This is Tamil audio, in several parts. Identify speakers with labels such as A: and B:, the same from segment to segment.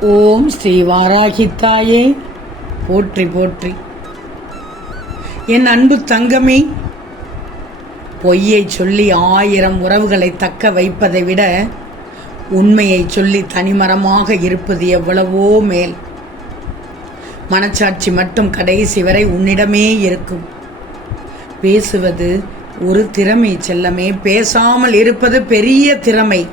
A: ஓம் ஸ்ரீ வாராகித்தாயே. போற்றி போற்றி. என் அன்பு தங்கமே பொய்யை சொல்லி ஆயிரம் உறவுகளை தக்க வைப்பதை விட உண்மையை சொல்லி தனிமரமாக இருப்பது எவ்வளவோ மேல். மனச்சாட்சி மட்டும் கடைசி வரை உன்னிடமே இருக்கும். பேசுவது ஒரு திறமை செல்லமே. பேசாமல் இருப்பது பெரிய திறமை.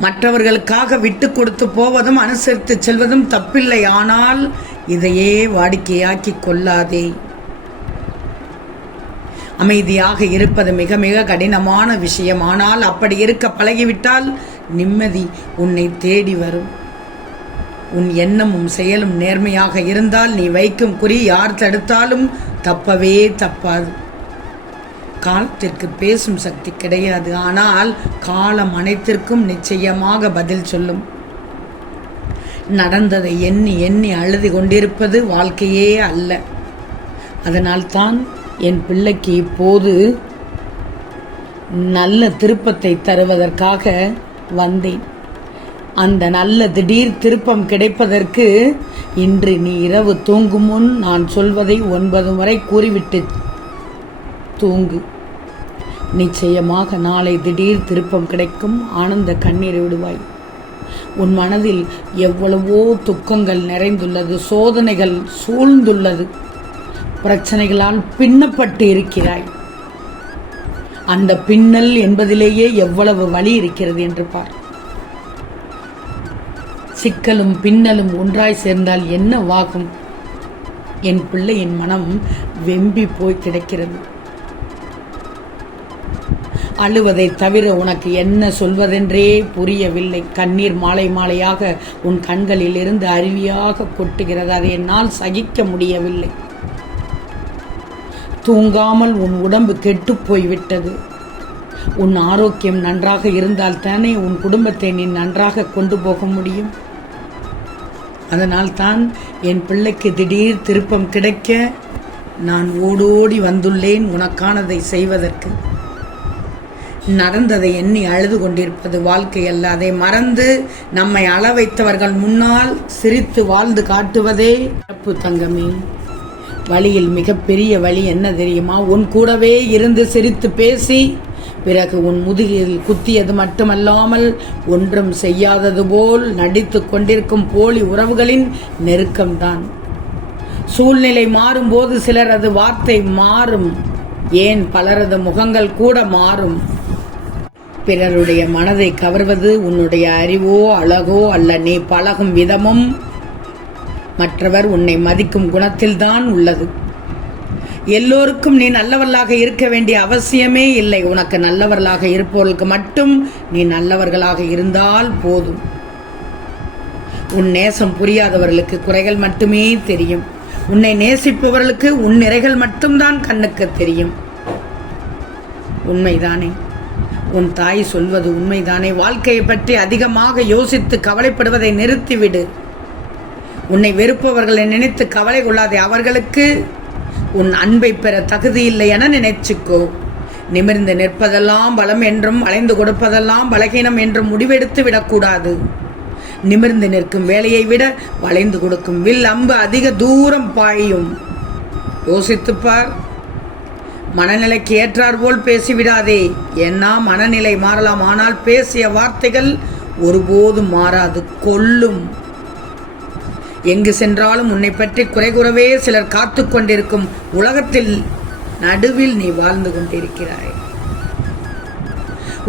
A: மற்றவர்களுக்காக விட்டு கொடுத்து போவதும் அனுசரித்து செல்வதும் தப்பில்லை. ஆனால் இதையே வாடிக்கையாக்கி கொள்ளாதே. அமைதியாக இருப்பது மிக மிக கடினமான விஷயம். ஆனால் அப்படி இருக்க பழகிவிட்டால் நிம்மதி உன்னை தேடி வரும். உன் எண்ணமும் செயலும் நேர்மையாக இருந்தால் நீ வைக்கும் குறி யார் தடுத்தாலும் தப்பவே தப்பாது. காலத்திற்கு பேசும் சக்தி கிடையாது. ஆனால் காலம் அனைத்திற்கும் நிச்சயமாக பதில் சொல்லும். நடந்ததை எண்ணி எண்ணி அழுது கொண்டிருப்பது வாழ்க்கையே அல்ல. அதனால்தான் என் பிள்ளைக்கு இப்போது நல்ல திருப்பத்தை தருவதற்காக வந்தேன். அந்த நல்ல திடீர் திருப்பம் கிடைப்பதற்கு இன்று நீ இரவு தூங்கும் முன் நான் சொல்வதை ஒன்பது முறை கூறிவிட்டு தூங்கு. நிச்சயமாக நாளை திடீர் திருப்பம் கிடைக்கும். ஆனந்த கண்ணீரை விடுவாய். உன் மனதில் எவ்வளவோ துக்கங்கள் நிறைந்துள்ளது சோதனைகள் சூழ்ந்துள்ளது. பிரச்சனைகளால் பின்னப்பட்டு இருக்கிறாய். அந்த பின்னல் என்பதிலேயே எவ்வளவு வலி இருக்கிறது என்று பார். சிக்கலும் பின்னலும் ஒன்றாய் சேர்ந்தால் என்ன வாகும்? என் பிள்ளையின் மனம் வெம்பி போய் கிடக்கிறது. அழுவதை தவிர உனக்கு என்ன சொல்வதென்றே புரியவில்லை. கண்ணீர் மாலை மாலையாக உன் கண்களில் இருந்து அருவியாக கொட்டுகிறது. அதை என்னால் சகிக்க முடியவில்லை. தூங்காமல் உன் உடம்பு கெட்டுப் போய்விட்டது. உன் ஆரோக்கியம் நன்றாக இருந்தால் தானே உன் குடும்பத்தை நீ நன்றாக கொண்டு போக முடியும். அதனால் தான் என் பிள்ளைக்கு திடீர் திருப்பம் கிடைக்க நான் ஓடோடி வந்துள்ளேன் உனக்கானதை செய்வதற்கு. நடந்ததை எண்ணி அழுது கொண்டிருப்பது வாழ்க்கை அல்ல அதை மறந்து நம்மை அள வைத்தவர்கள் முன்னால் சிரித்து வாழ்ந்து காட்டுவதே தப்பு தங்கமே. வழியில் மிகப்பெரிய வழி என்ன தெரியுமா? உன் கூடவே இருந்து சிரித்து பேசி பிறகு உன் முதுகில் குத்தியது மட்டுமல்லாமல் ஒன்றும் செய்யாதது போல் நடித்து கொண்டிருக்கும் போலி உறவுகளின் நெருக்கம்தான். சூழ்நிலை மாறும்போது சிலரது வார்த்தை மாறும். ஏன் பலரது முகங்கள் கூட மாறும்? பிறருடைய மனதை கவர்வது உன்னுடைய அறிவோ அழகோ அல்ல. நீ பழகும் விதமும் மற்றவர் உன்னை மதிக்கும் குணத்தில்தான் உள்ளது. எல்லோருக்கும் நீ நல்லவர்களாக இருக்க வேண்டிய அவசியமே இல்லை. உனக்கு நல்லவர்களாக இருப்பவர்களுக்கு மட்டும் நீ நல்லவர்களாக இருந்தால் போதும். உன் நேசம் புரியாதவர்களுக்கு குறைகள் மட்டுமே தெரியும். உன்னை நேசிப்பவர்களுக்கு உன் நிறைகள் மட்டும்தான் கண்ணுக்கு தெரியும். உண்மைதானே? உன் தாய் சொல்வது உண்மைதானே? வாழ்க்கையை பற்றி அதிகமாக யோசித்து கவலைப்படுவதை நிறுத்திவிடு. உன்னை வெறுப்பவர்களை நினைத்து கவலை கொள்ளாதே அவர்களுக்கு. உன் அன்பை பெற தகுதி இல்லை என நினைச்சுக்கோ. நிமிர்ந்து நிற்பதெல்லாம் பலம் என்றும் வளைந்து கொடுப்பதெல்லாம் பலகீனம் என்றும் முடிவெடுத்து விடக்கூடாது. நிமிர்ந்து நிற்கும் வேலையை விட வளைந்து கொடுக்கும் வில் அம்பு அதிக தூரம் பாயும். யோசித்துப்பார் மனநிலைக்கு ஏற்றார் போல் பேசிவிடாதே. ஏன்னா மனநிலை மாறலாம் ஆனால் பேசிய வார்த்தைகள் ஒருபோதும் மாறாது கொல்லும். எங்கு சென்றாலும் உன்னை பற்றி குறை கூறவே சிலர் காத்து கொண்டிருக்கும் உலகத்தில் நடுவில் நீ வாழ்ந்து கொண்டிருக்கிறாய்.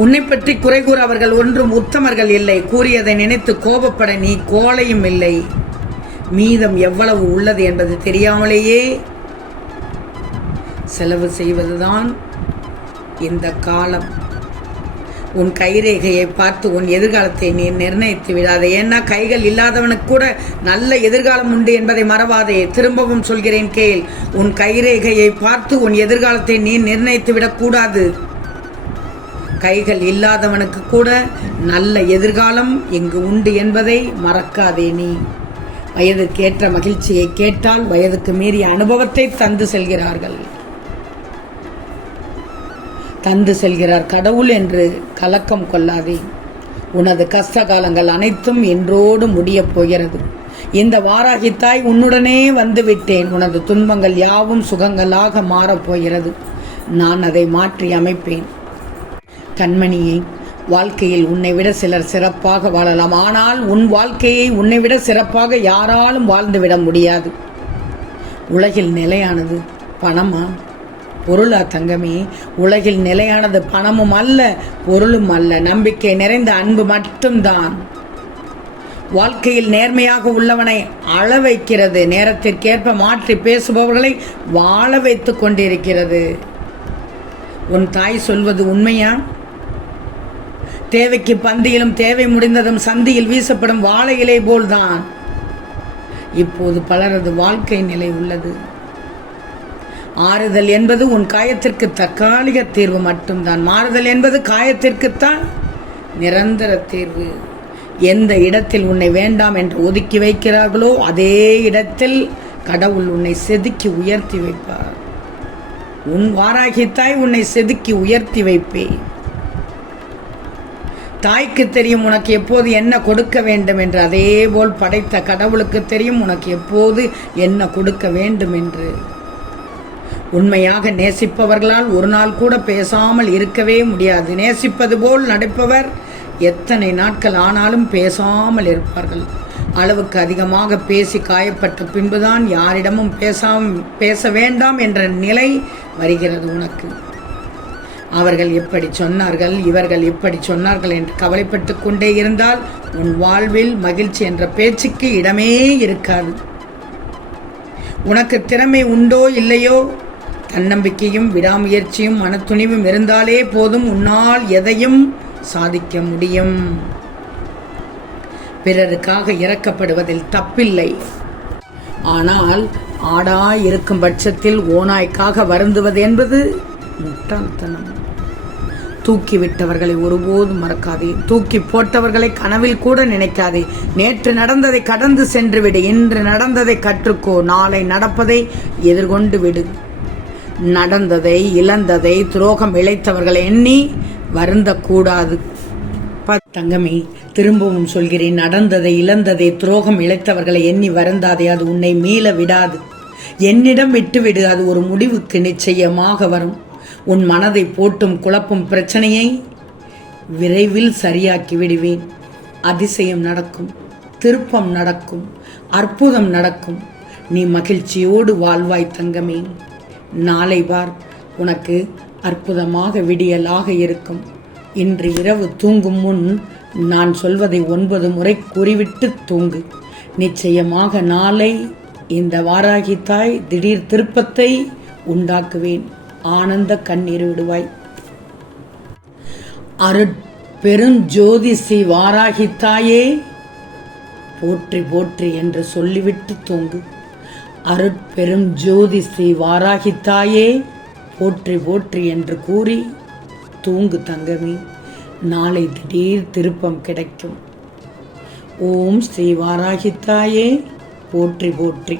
A: உன்னை பற்றி குறை கூற அவர்கள் ஒன்றும் உத்தமர்கள் இல்லை. கூறியதை நினைத்து கோபப்பட நீ கோலையும் இல்லை. மீதம் எவ்வளவு உள்ளது என்பது தெரியாமலேயே செலவு செய்வதுதான் இந்த காலம். உன் கைரேகையை பார்த்து உன் எதிர்காலத்தை நீ நிர்ணயித்து விடாதே. ஏன்னா கைகள் இல்லாதவனுக்கு கூட நல்ல எதிர்காலம் உண்டு என்பதை மறவாதே. திரும்பவும் சொல்கிறேன் கேள் உன் கைரேகையை பார்த்து உன் எதிர்காலத்தை நீ நிர்ணயித்து விடக்கூடாது. கைகள் இல்லாதவனுக்கு கூட நல்ல எதிர்காலம் இங்கு உண்டு என்பதை மறக்காதே நீ. வயதுக்கேற்ற மகிழ்ச்சியை கேட்டால் வயதுக்கு மீறிய அனுபவத்தை தந்து செல்கிறார்கள். தந்து செல்கிறார் கடவுள் என்று கலக்கம் கொள்ளாதே. உனது கஷ்ட காலங்கள் அனைத்தும் என்றோடு முடியப் போகிறது. இந்த வாராகி தாய் உன்னுடனே வந்துவிட்டேன். உனது துன்பங்கள் யாவும் சுகங்களாக மாறப்போகிறது நான் அதை மாற்றி அமைப்பேன். கண்மணியை வாழ்க்கையில் உன்னை விட சிலர் சிறப்பாக வாழலாம். ஆனால் உன் வாழ்க்கையை உன்னை விட சிறப்பாக யாராலும் வாழ்ந்துவிட முடியாது. உலகில் நிலையானது பணமா? பொருளா தங்கமே உலகில் நிலையானது பணமும் அல்ல பொருளும் அல்ல. நம்பிக்கை நிறைந்த அன்பு மட்டும்தான். வாழ்க்கையில் நேர்மையாக உள்ளவனை அழ வைக்கிறது. நேரத்திற்கேற்ப மாற்றி பேசுபவர்களை வாழ வைத்துக் கொண்டிருக்கிறது. உன் தாய் சொல்வது உண்மையா? தேவைக்கு பந்தியிலும் தேவை முடிந்ததும் சந்தியில் வீசப்படும் வாழை இலை போல்தான். இப்போது பலரது வாழ்க்கை நிலை உள்ளது. ஆறுதல் என்பது உன் காயத்திற்கு தற்காலிக தீர்வு மட்டும்தான். மாறுதல் என்பது காயத்திற்குத்தான் நிரந்தர தீர்வு. எந்த இடத்தில் உன்னை வேண்டாம் என்று ஒதுக்கி வைக்கிறார்களோ அதே இடத்தில் கடவுள் உன்னை செதுக்கி உயர்த்தி வைப்பார். உன் வாராகித்தாய் உன்னை செதுக்கி உயர்த்தி வைப்பேன் தாய்க்கு தெரியும் உனக்கு எப்போது என்ன கொடுக்க வேண்டும் என்று அதே போல் படைத்த கடவுளுக்கு தெரியும் உனக்கு எப்போது என்ன கொடுக்க வேண்டும் என்று. உண்மையாக நேசிப்பவர்களால் ஒரு நாள் கூட பேசாமல் இருக்கவே முடியாது. நேசிப்பது போல் நடிப்பவர் எத்தனை நாட்கள் ஆனாலும் பேசாமல் இருப்பார்கள். அளவுக்கு அதிகமாக பேசி காயப்பட்ட பின்புதான் யாரிடமும் பேசாம பேச வேண்டாம் என்ற நிலை வருகிறது உனக்கு. அவர்கள் எப்படி சொன்னார்கள் இவர்கள் இப்படி சொன்னார்கள் என்று கவலைப்பட்டு கொண்டே இருந்தால் உன் வாழ்வில் மகிழ்ச்சி என்ற பேச்சுக்கு இடமே இருக்காது. உனக்கு திறமை உண்டோ இல்லையோ? தன்னம்பிக்கையும் விடாமுயற்சியும் மனத்துணிவும் இருந்தாலே போதும். உன்னால் எதையும் சாதிக்க முடியும். பிறருக்காக இறக்கப்படுவதில் தப்பில்லை. ஆனால் ஆடாய் இருக்கும் பட்சத்தில் ஓநாய்க்காக வருந்துவது என்பது முட்டாள்தனம். தூக்கி விட்டவர்களை ஒருபோதும் மறக்காதே. தூக்கி போட்டவர்களை கனவில் கூட நினைக்காதே. நேற்று நடந்ததை கடந்து சென்று விடு. இன்று நடந்ததை கற்றுக்கோ. நாளை நடப்பதை எதிர்கொண்டு விடு. நடந்ததை இழந்ததை துரோகம் இழைத்தவர்களை எண்ணி வருந்தக்கூடாது. தங்கமி தங்கமே திரும்பவும் சொல்கிறேன் நடந்ததை இழந்ததை துரோகம் இழைத்தவர்களை எண்ணி வருந்தாதே அது உன்னை மீள விடாது. என்னிடம் விட்டுவிடு அது ஒரு முடிவுக்கு நிச்சயமாக வரும். உன் மனதை போட்டும் குழப்பும் பிரச்சனையை விரைவில் சரியாக்கி விடுவேன். அதிசயம் நடக்கும் திருப்பம் நடக்கும் அற்புதம் நடக்கும். நீ மகிழ்ச்சியோடு வாழ்வாய் தங்கமே. நாளை பார் உனக்கு அற்புதமாக விடியலாக இருக்கும். இன்று இரவு தூங்கும் முன் நான் சொல்வதை ஒன்பது முறை கூறிவிட்டு தூங்கு. நிச்சயமாக நாளை இந்த வாராகி தாய் திடீர் திருப்பத்தை உண்டாக்குவேன். ஆனந்த கண்ணீர் விடுவாய். அருட்பெருஞ்சோதி ஸ்ரீ வாராகி தாயே போற்றி போற்றி என்று சொல்லிவிட்டு தூங்கு. அருட்பெரும் ஜோதி ஸ்ரீ வாராகித்தாயே. போற்றி போற்றி என்று கூறி தூங்கு தங்கமி. நாளை திடீர் திருப்பம் கிடைக்கும். ஓம் ஸ்ரீ வாராகி தாயே போற்றி போற்றி.